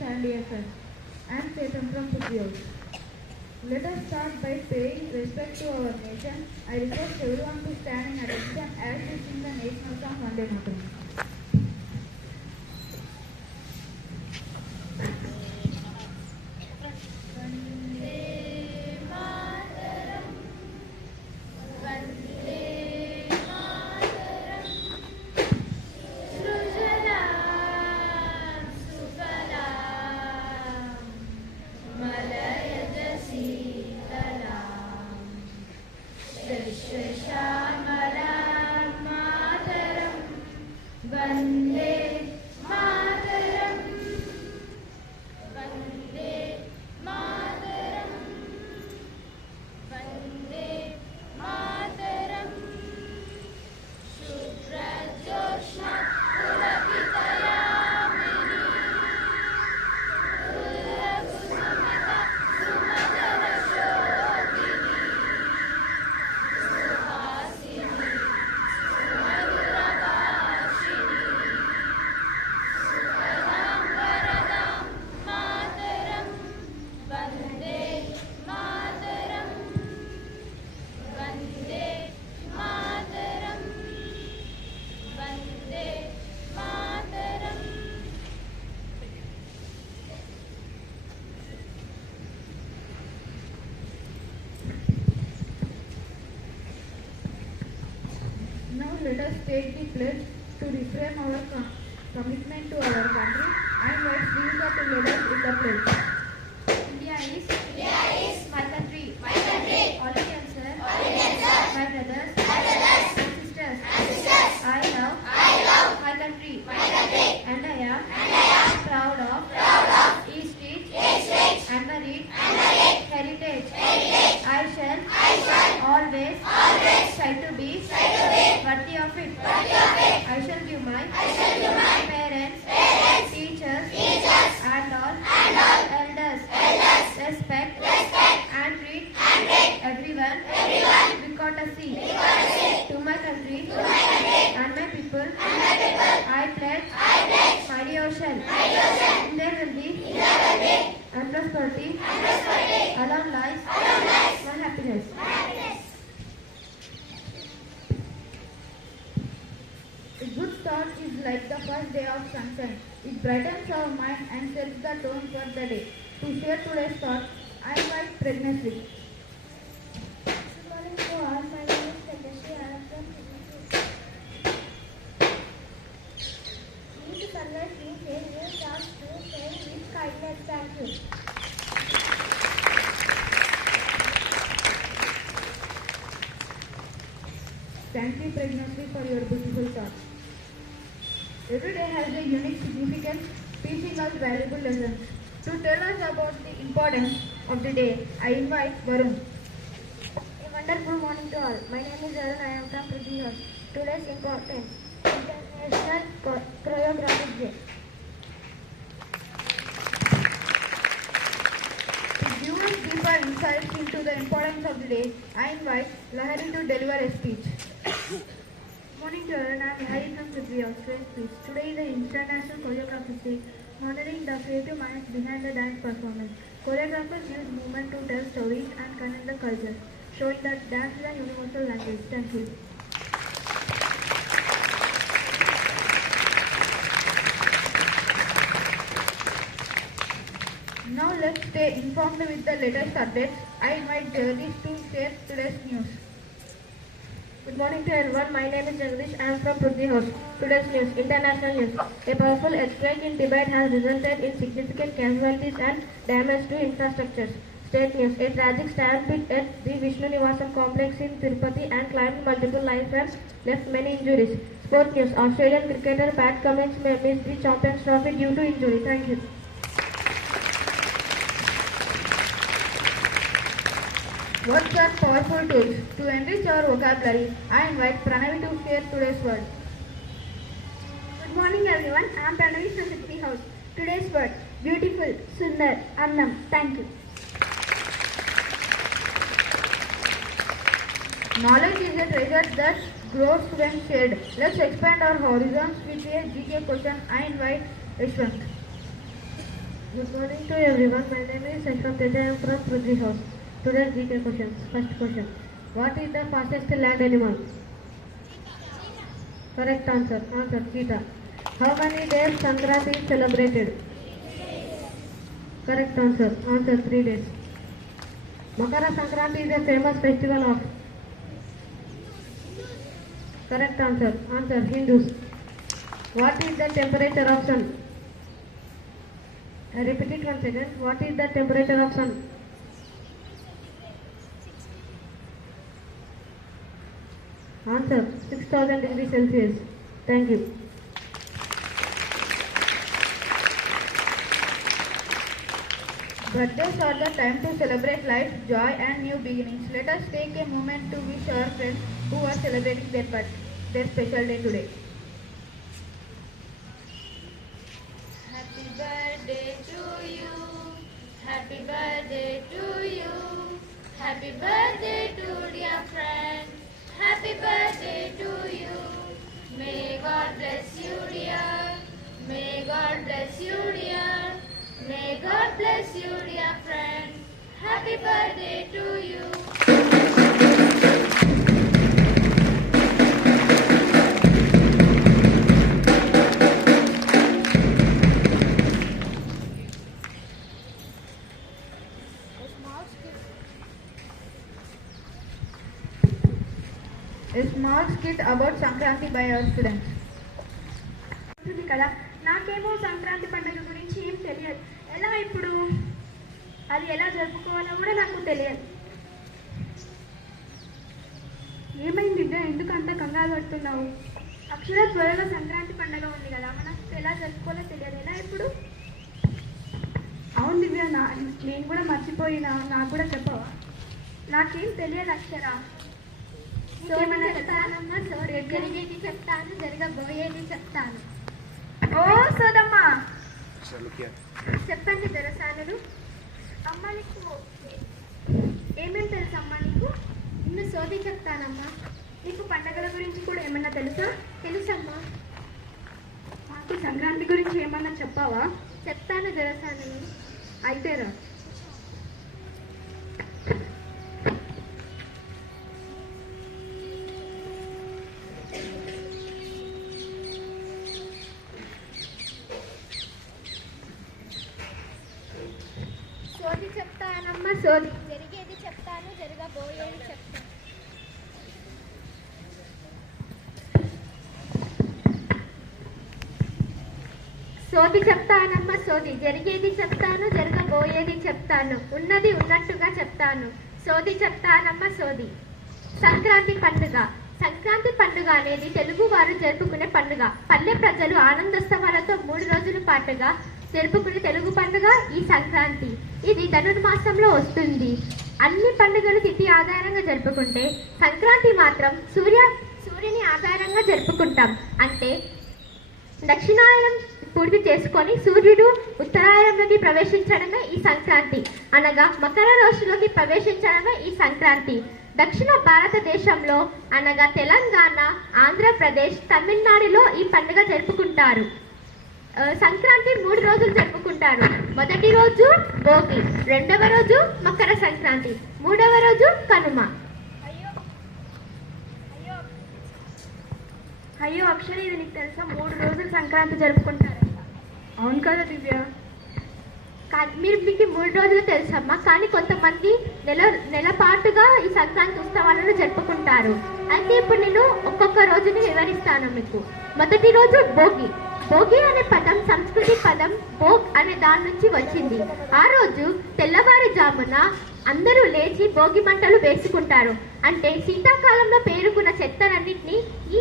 and DFS. I am Chetan from Puthios. Let us start by paying respect to our nation. I request everyone to stand in attention as we sing the national song Vande Mataram. Now let us take the pledge to reframe our commitment to our country and let's leave the leaders in the pledge. India is my country. All Indian sir. My brothers. And sisters. I love my country. And I am proud of East Street and Marine heritage. I shall always try to be worthy of it. I shall give my parents, teachers, and all elders respect and treat everyone with courtesy. To my country and my people, I pledge my devotion. There will be and prosperity, along lies my happiness. A good start is like the first day of sunshine. It brightens our mind and sets the tone for the day. To share today's thought, I invite pregnancy. Good morning to all. My name is Tejashi. I am from Puthios. Each Sunday we say new start to say with kindness. Thank you. Thank you, pregnancy, for your beautiful thoughts. Every day has a unique significance, teaching us valuable lessons. To tell us about the importance of the day, I invite Varun. A wonderful morning to all. My name is Arun. I am from Puthios. Today's important International Choreographic Day. To give us deeper insights into the importance of the day, I invite Lahari to deliver a speech. Morning to everyone. I am Lahari from Puthios. Please. Today is the International Choreographic Day, honoring the creative minds behind the dance performance. Choreographers use movement to tell stories and connect the culture, showing that dance is a universal language. Thank you. Now let's stay informed with the latest updates. I invite Jagdish to share today's news. Good morning to everyone. My name is Jagdish. I am from Puthios. Today's news, international news. A powerful earthquake in Tibet has resulted in significant casualties and damage to infrastructures. State news, a tragic stampede at the Vishnu Nivasam complex in Tirupati and claimed multiple lives and left many injuries. Sport news, Australian cricketer Pat Cummins may miss the Champions Trophy due to injury. Thank you. Words are powerful tools. To enrich our vocabulary, I invite Pranavi to share today's word. Good morning everyone. I am Pranavi from City House. Today's word, beautiful, sundar, annam. Thank you. Knowledge is a treasure that grows when shared. Let's expand our horizons with a GK question. I invite Yashwant. Good morning to everyone. My name is Ashwapeta. I am from Prithvi House. Today's GK questions. First question. What is the fastest land animal? Correct answer. Answer cheetah. How many days Sankranti is celebrated? Correct answer. Answer 3 days. Makara Sankranti is a famous festival of. Correct answer. Answer Hindus. What is the temperature of sun? I repeat it once again. What is the temperature of sun? Answer 6000 degrees Celsius. Thank you. Birthdays are the time to celebrate life, joy and new beginnings. Let us take a moment to wish our friends who are celebrating their special day today. Happy birthday to you. Happy birthday to you. Happy birthday to dear friend. Happy birthday to you. May God bless you, dear. May God bless you, dear. May God bless you, dear friend. Happy birthday to you. A small skit about Sankranti by our students. ఉంటుంది కదా, నాకేమో సంక్రాంతి పండుగ గురించి ఏం తెలియదు. ఎలా ఇప్పుడు అది ఎలా జరుపుకోవాలో కూడా నాకు తెలియదు. ఏమైంది దివ్య, ఎందుకు అంత కంగారు పడుతున్నావు? అక్షర త్వరలో సంక్రాంతి పండుగ ఉంది కదా, మనకు ఎలా జరుపుకోవాలో తెలియదు. ఎలా ఇప్పుడు? అవును దివ్య, నేను కూడా మర్చిపోయినా, నాకు కూడా చెప్పవా? నాకేం తెలియదు అక్షర. చెప్తానమ్మా, జరిగేది చెప్తాను, జరగబోయేది చెప్తాను. ఓ సోదమ్మా, చెప్పండి దొరసానులు. అమ్మ నీకు ఏమేమి తెలుసు అమ్మా? నీకు నిన్ను సోది చెప్తానమ్మా. నీకు పండగల గురించి కూడా ఏమన్నా తెలుసా? తెలుసమ్మా. మాకు సంక్రాంతి గురించి ఏమన్నా చెప్పావా? చెప్తాను దొరసానులు. అయితే రా. సోది చెప్తానమ్మా, సోది. జరిగేది చెప్తాను, జరగబోయేది చెప్తాను. సోది చెప్తానమ్మా, సోది. జరిగేది చెప్తాను, జరగబోయేది చెప్తాను. ఉన్నది ఉన్నట్టుగా చెప్తాను. సోది చెప్తానమ్మా, సోది. సంక్రాంతి పండుగ. సంక్రాంతి పండుగ అనేది తెలుగు వారు జరుపుకునే పండుగ. పల్లె ప్రజలు ఆనందోత్సవాలతో 3 రోజుల పాటుగా జరుపుకునే తెలుగు పండుగ ఈ సంక్రాంతి. ఇది ధనుర్మాసంలో వస్తుంది. అన్ని పండుగలు తిథి ఆధారంగా జరుపుకుంటే సంక్రాంతి మాత్రం సూర్యుని ఆధారంగా జరుపుకుంటాం. అంటే దక్షిణాయనం పూర్తి చేసుకొని సూర్యుడు ఉత్తరాయణంలోకి ప్రవేశించడమే ఈ సంక్రాంతి. అనగా మకర రాశిలోకి ప్రవేశించడమే ఈ సంక్రాంతి. దక్షిణ భారతదేశంలో అనగా తెలంగాణ, ఆంధ్రప్రదేశ్, తమిళనాడులో ఈ పండుగ జరుపుకుంటారు. సంక్రాంతి 3 రోజులు జరుపుకుంటారు. మొదటి రోజు భోగి, రెండవ రోజు మకర సంక్రాంతి, మూడవ రోజు కనుమ. అయ్యో అక్షర, ఇది నీకు తెలుసా? 3 రోజులు సంక్రాంతి జరుపుకుంటారు. అవును కదా దివ్య. మీకు 3 రోజులు తెలుసమ్మా, కానీ కొంతమంది నెల పాటుగా ఈ సంక్రాంతి ఉత్సవాలను జరుపుకుంటారు. అయితే ఇప్పుడు నేను ఒక్కొక్క రోజుని వివరిస్తాను మీకు. మొదటి రోజు భోగి. భోగి అనే పదం సంస్కృతి పదం భోగ్ అనే దాని నుంచి వచ్చింది. ఆ రోజు తెల్లవారుజామున అందరూ లేచి భోగి మంటలు వేసుకుంటారు. అంటే శీతాకాలంలో పేరుకున్న చెత్తలన్నింటినీ ఈ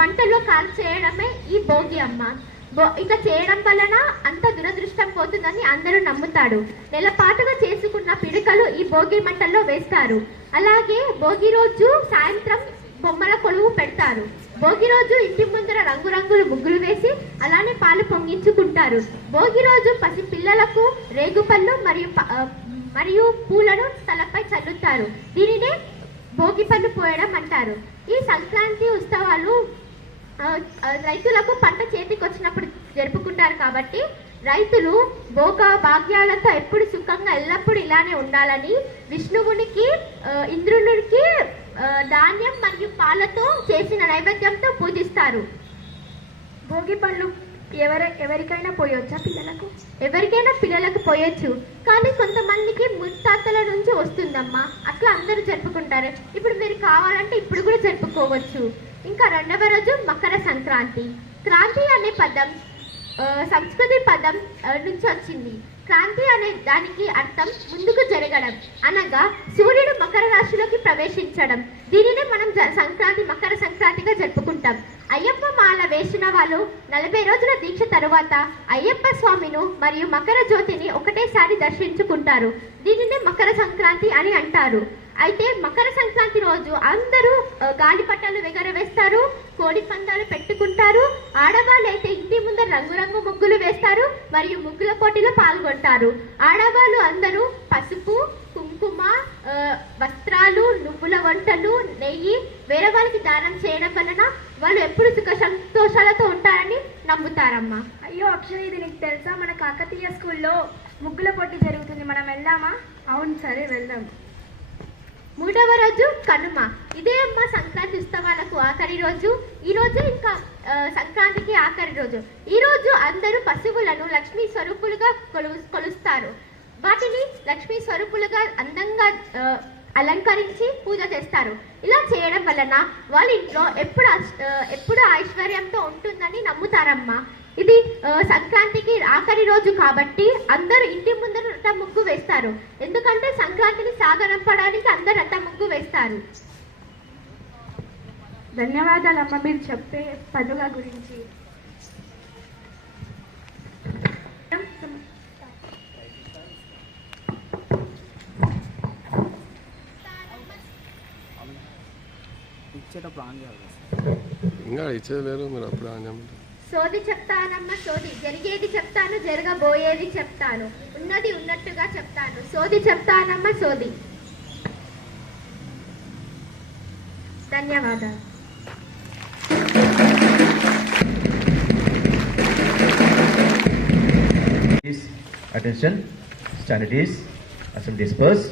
మంటల్లో కాల్చేయడమే ఈ భోగి అమ్మ. ఇట్లా చేయడం వలన అంత దురదృష్టం పోతుందని అందరూ నమ్ముతాడు. నెలపాటుగా చేసుకున్న పిడకలు ఈ భోగి మంటల్లో వేస్తారు. అలాగే భోగి రోజు సాయంత్రం బొమ్మల కొలువు పెడతారు. భోగి రోజు ఇంటి ముందర రంగురంగులు ముగ్గులు వేసి అలానే పాలు పొంగించుకుంటారు. భోగి రోజు పసి పిల్లలకు రేగుపళ్ళు మరియు పూలను తలపై చల్లుతారు. దీనినే భోగి పళ్ళు పోయడం అంటారు. ఈ సంక్రాంతి ఉత్సవాలు రైతులకు పంట చేతికి వచ్చినప్పుడు జరుపుకుంటారు కాబట్టి రైతులు భోగ భాగ్యాలతో ఎప్పుడు సుఖంగా ఎల్లప్పుడూ ఇలానే ఉండాలని విష్ణువునికి ఇంద్రునికి ధాన్యం మరియు పాలతో చేసిన నైవేద్యంతో పూజిస్తారు. భోగి పళ్ళు ఎవరికైనా పోయొచ్చా పిల్లలకు? ఎవరికైనా పిల్లలకు పోయొచ్చు, కానీ కొంతమందికి ముత్తాతల నుంచి వస్తుందమ్మా. అట్లా అందరూ జరుపుకుంటారు. ఇప్పుడు మీరు కావాలంటే ఇప్పుడు కూడా జరుపుకోవచ్చు. ఇంకా రెండవ రోజు మకర సంక్రాంతి. క్రాంతి అనే పదం సంస్కృతి పదం నుంచి వచ్చింది. క్రాంతి అనే దానికి అర్థం ముందుకు జరగడం, అనగా సూర్యుడు మకర రాశిలోకి ప్రవేశించడం. దీనినే మనం సంక్రాంతి మకర సంక్రాంతిగా జరుపుకుంటాం. అయ్యప్ప మాల వేసిన వాళ్ళు 40 రోజుల దీక్ష తరువాత అయ్యప్ప స్వామిను మరియు మకర జ్యోతిని ఒకటేసారి దర్శించుకుంటారు. దీనినే మకర సంక్రాంతి అని అంటారు. అయితే మకర సంక్రాంతి రోజు అందరూ గాలిపటాలు ఎగరవేస్తారు, కోడి పందాలు పెట్టుకుంటారు. ఆడవాళ్ళు అయితే ఇంటి ముందర రంగురంగు ముగ్గులు వేస్తారు మరియు ముగ్గుల పోటీలో పాల్గొంటారు. ఆడవాళ్ళు అందరూ పసుపు, కుంకుమ, వస్త్రాలు, నువ్వుల వంటలు, నెయ్యి వేరే వాళ్ళకి దానం చేయడం వలన వాళ్ళు ఎప్పుడు సుఖ సంతోషాలతో ఉంటారని నమ్ముతారమ్మా. అయ్యో అక్షర, ఇది నీకు తెలుసా? మన కాకతీయ స్కూల్లో ముగ్గుల పోటీ జరుగుతుంది, మనం వెళ్దామా? అవును, సరే వెళ్దాం. మూడవ రోజు కనుమ. ఇదే అమ్మ సంక్రాంతి ఉత్సవాలకు ఆఖరి రోజు. ఈ రోజు ఇంకా సంక్రాంతికి ఆఖరి రోజు. ఈ రోజు అందరూ పశువులను లక్ష్మీ స్వరూపులుగా కొలుస్తారు. వాటిని లక్ష్మీ స్వరూపులుగా అందంగా అలంకరించి పూజ చేస్తారు. ఇలా చేయడం వలన వాళ్ళ ఇంట్లో ఎప్పుడు ఐశ్వర్యంతో ఉంటుందని నమ్ముతారమ్మా. ఇది సంక్రాంతికి ఆఖరి రోజు కాబట్టి అందరూ ఇంటి ముందర రథ ముగ్గు వేస్తారు. ఎందుకంటే సంక్రాంతిని సాగనంపడానికి అందరూ రథ ముగ్గు వేస్తారు. ధన్యవాదాలమ్మ మీరు చెప్పే పండుగ గురించి. ఇంకా ఇచ్చేది లేదు, మీరు అప్పుడు సోది చెప్తానమ్మ సోది, జరిగేది చెప్తాను, జరగబోయేది చెప్తాను, ఉన్నది ఉన్నట్టుగా చెప్తాను. సోది చెప్తానమ్మ సోది. ధన్యవాదాలు. Attention, standard is assembly dispersed.